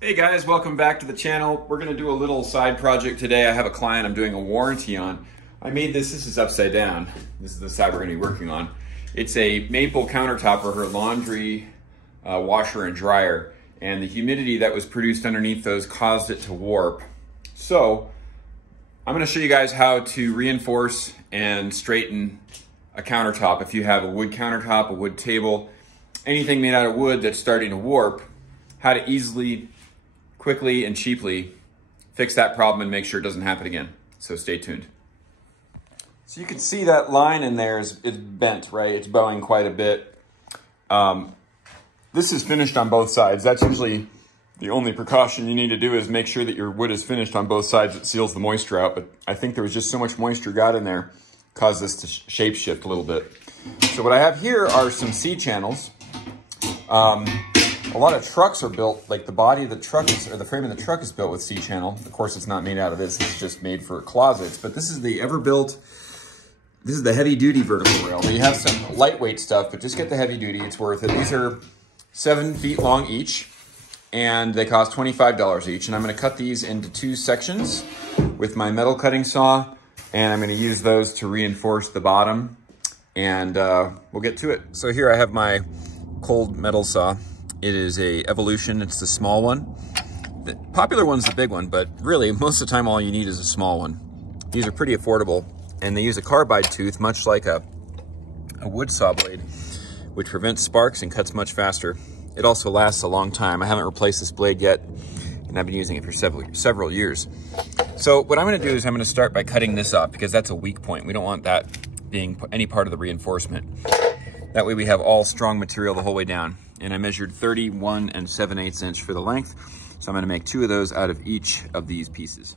Hey guys, welcome back to the channel. We're gonna do a little side project today. I have a client I'm doing a warranty on. I made this is upside down. This is the side we're gonna be working on. It's a maple countertop for her laundry washer and dryer, and the humidity that was produced underneath those caused it to warp. So I'm gonna show you guys how to reinforce and straighten a countertop. If you have a wood countertop, a wood table, anything made out of wood that's starting to warp, how to easily, quickly, and cheaply fix that problem and make sure it doesn't happen again. So stay tuned. So you can see that line in there is bent, right? It's bowing quite a bit. This is finished on both sides. That's usually the only precaution you need to do, is make sure that your wood is finished on both sides. It seals the moisture out, but I think there was just so much moisture got in there, caused this to shape shift a little bit. So what I have here are some C-channels. A lot of trucks are built, like the body of the truck is, or the frame of the truck is built with C-channel. Of course, it's not made out of this, it's just made for closets. But this is the Everbuilt, this is the heavy duty vertical rail. Now you have some lightweight stuff, but just get the heavy duty, it's worth it. These are 7 feet long each, and they cost $25 each. And I'm gonna cut these into 2 sections with my metal cutting saw, and I'm gonna use those to reinforce the bottom, and we'll get to it. So here I have my cold metal saw. It is a Evolution, it's the small one. The popular one's the big one, but really most of the time all you need is a small one. These are pretty affordable, and they use a carbide tooth, much like a wood saw blade, which prevents sparks and cuts much faster. It also lasts a long time. I haven't replaced this blade yet, and I've been using it for several years. So what I'm gonna do is I'm gonna start by cutting this off, because that's a weak point. We don't want that being any part of the reinforcement. That way we have all strong material the whole way down. And I measured 31 7/8 inch for the length. So I'm gonna make 2 of those out of each of these pieces.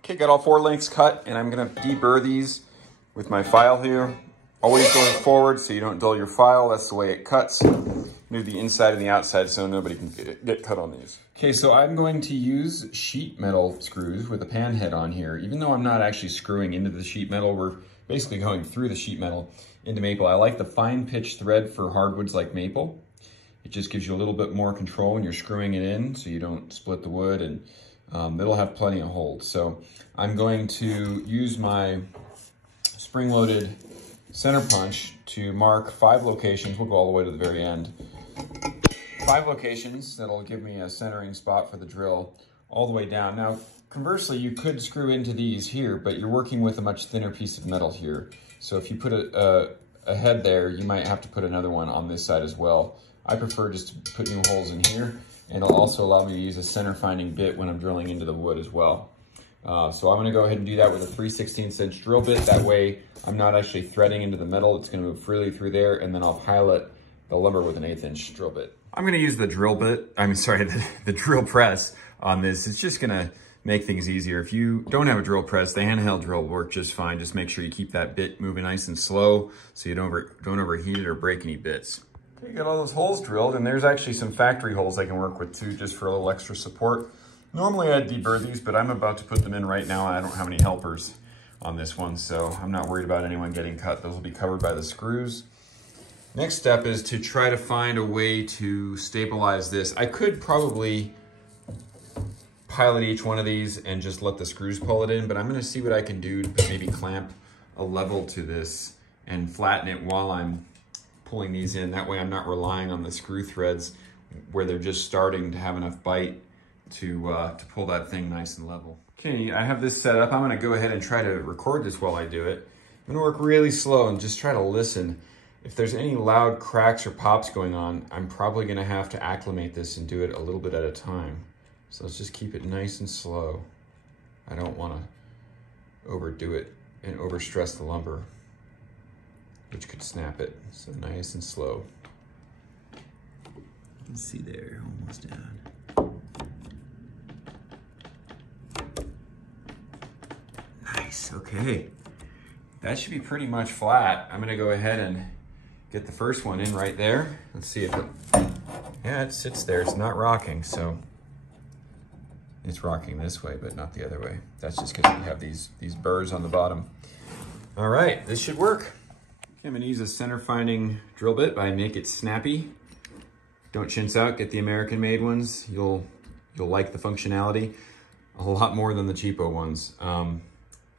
Okay, got all 4 lengths cut, and I'm gonna deburr these with my file here. Always going forward so you don't dull your file. That's the way it cuts. Move the inside and the outside so nobody can get cut on these. Okay, so I'm going to use sheet metal screws with a pan head on here. Even though I'm not actually screwing into the sheet metal, we're basically going through the sheet metal into maple. I like the fine pitch thread for hardwoods like maple. It just gives you a little bit more control when you're screwing it in, so you don't split the wood, and it'll have plenty of hold. So I'm going to use my spring-loaded center punch to mark 5 locations. We'll go all the way to the very end. 5 locations that'll give me a centering spot for the drill all the way down. Now, conversely, you could screw into these here, but you're working with a much thinner piece of metal here. So if you put a head there, you might have to put another one on this side as well. I prefer just to put new holes in here, and it'll also allow me to use a center finding bit when I'm drilling into the wood as well. So I'm gonna go ahead and do that with a 3/16 inch drill bit. That way I'm not actually threading into the metal. It's gonna move freely through there, and then I'll pilot the lumber with an 1/8 inch drill bit. I'm gonna use the drill bit, the drill press on this. It's just gonna make things easier. If you don't have a drill press, the handheld drill will work just fine. Just make sure you keep that bit moving nice and slow so you don't overheat it or break any bits. Okay, you got all those holes drilled, and there's actually some factory holes I can work with too, just for a little extra support. Normally I'd deburr these, but I'm about to put them in right now, and I don't have any helpers on this one, so I'm not worried about anyone getting cut. Those will be covered by the screws. Next step is to try to find a way to stabilize this. I could probably pilot each one of these and just let the screws pull it in, but I'm gonna see what I can do to maybe clamp a level to this and flatten it while I'm pulling these in. That way I'm not relying on the screw threads where they're just starting to have enough bite to pull that thing nice and level. Okay, I have this set up. I'm gonna go ahead and try to record this while I do it. I'm gonna work really slow and just try to listen. If there's any loud cracks or pops going on, I'm probably gonna have to acclimate this and do it a little bit at a time. So let's just keep it nice and slow. I don't wanna overdo it and overstress the lumber, which could snap it. So nice and slow. You can see there, almost down. Nice, okay. That should be pretty much flat. I'm gonna go ahead and get the first one in right there. Let's see if it, yeah, it sits there. It's not rocking, so it's rocking this way, but not the other way. That's just because we have these burrs on the bottom. All right, this should work. Okay, I'm gonna use a center finding drill bit by Make It Snappy. Don't chintz out, get the American made ones. You'll you'll like the functionality a lot more than the cheapo ones.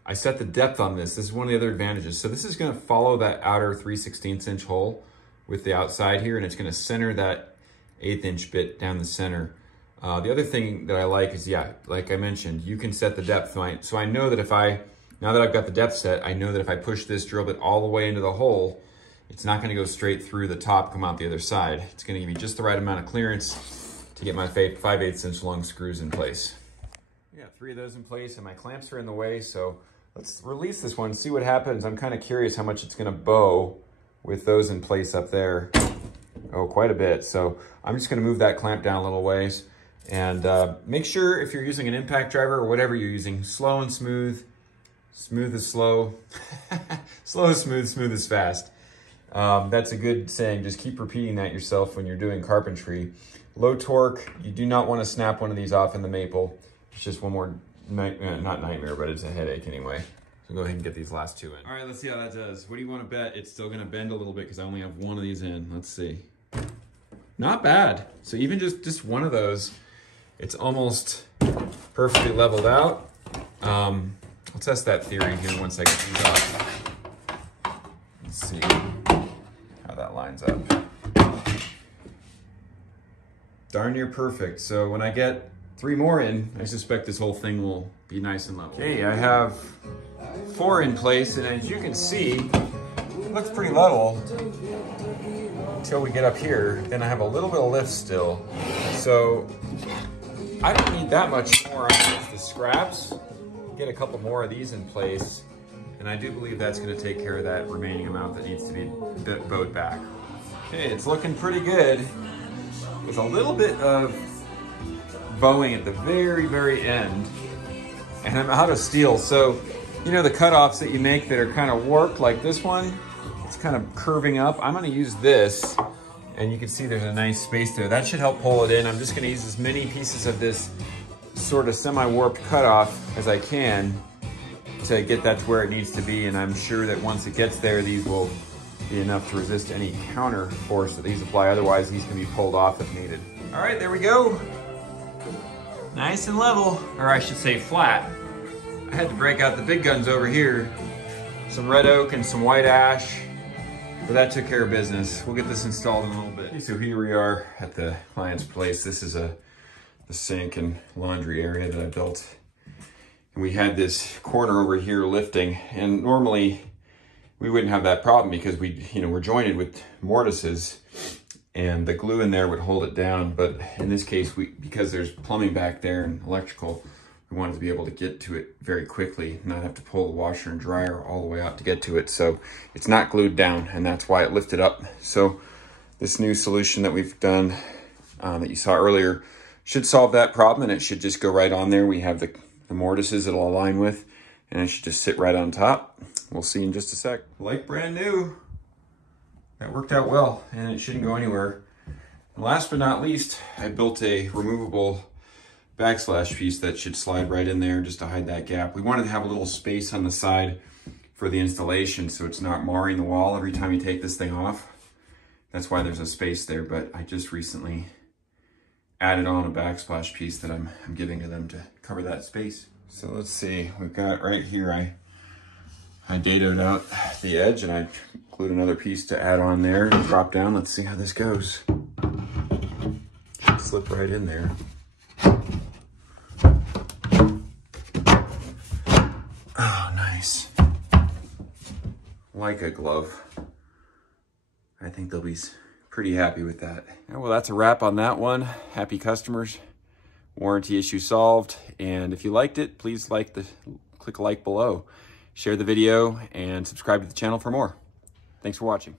I set the depth on this. This is one of the other advantages. So this is gonna follow that outer 3/16 inch hole with the outside here, and it's gonna center that 1/8 inch bit down the center. The other thing that I like is, yeah, like I mentioned, you can set the depth. So I know that now that I've got the depth set, I know that if I push this drill bit all the way into the hole, it's not gonna go straight through the top, come out the other side. It's gonna give me just the right amount of clearance to get my 5/8 inch long screws in place. We got 3 of those in place and my clamps are in the way, so let's release this one, see what happens. I'm kind of curious how much it's gonna bow with those in place up there. Oh, quite a bit. So I'm just gonna move that clamp down a little ways. And make sure if you're using an impact driver or whatever you're using, slow and smooth, smooth is slow, slow is smooth, smooth is fast. That's a good saying. Just keep repeating that yourself when you're doing carpentry. Low torque, you do not want to snap one of these off in the maple. It's just one more, not nightmare, but it's a headache anyway. So go ahead and get these last 2 in. All right, let's see how that does. What do you want to bet? It's still gonna bend a little bit because I only have 1 of these in. Let's see. Not bad. So even just 1 of those, it's almost perfectly leveled out. I'll test that theory here once I get these off. Let's see how that lines up. Darn near perfect. So when I get 3 more in, I suspect this whole thing will be nice and level. Okay, I have 4 in place, and as you can see, it looks pretty level until we get up here. Then I have a little bit of lift still. So I don't need that much more on the scraps. Get a couple more of these in place, and I do believe that's gonna take care of that remaining amount that needs to be bowed back. Okay, it's looking pretty good. There's a little bit of bowing at the very, very end, and I'm out of steel. So, you know the cutoffs that you make that are kind of warped, like this one, it's kind of curving up. I'm gonna use this, and you can see there's a nice space there. That should help pull it in. I'm just gonna use as many pieces of this sort of semi-warped cutoff as I can to get that to where it needs to be, and I'm sure that once it gets there, these will be enough to resist any counter force that these apply. Otherwise, these can be pulled off if needed. All right, there we go. Nice and level, or I should say flat. I had to break out the big guns over here. Some red oak and some white ash, but that took care of business. We'll get this installed in a little bit. Okay, so here we are at the client's place. This is the sink and laundry area that I built. And we had this corner over here lifting, and normally we wouldn't have that problem because we're jointed with mortises and the glue in there would hold it down. But in this case, because there's plumbing back there and electrical, we wanted to be able to get to it very quickly, not have to pull the washer and dryer all the way out to get to it. So it's not glued down, and that's why it lifted up. So this new solution that we've done that you saw earlier should solve that problem, and it should just go right on there. We have the mortises it'll align with, and it should just sit right on top. We'll see in just a sec. Like brand new. That worked out well, and it shouldn't go anywhere. And last but not least, I built a removable backslash piece that should slide right in there just to hide that gap. We wanted to have a little space on the side for the installation so it's not marring the wall every time you take this thing off. That's why there's a space there, but I just recently added on a backsplash piece that I'm giving to them to cover that space. So let's see, we've got right here, I dadoed out the edge and I glued another piece to add on there and drop down. Let's see how this goes. Should slip right in there. Oh, nice. Like a glove. I think they'll be pretty happy with that. Well, that's a wrap on that one. Happy customers. Warranty issue solved. And if you liked it, please click like below. Share the video and subscribe to the channel for more. Thanks for watching.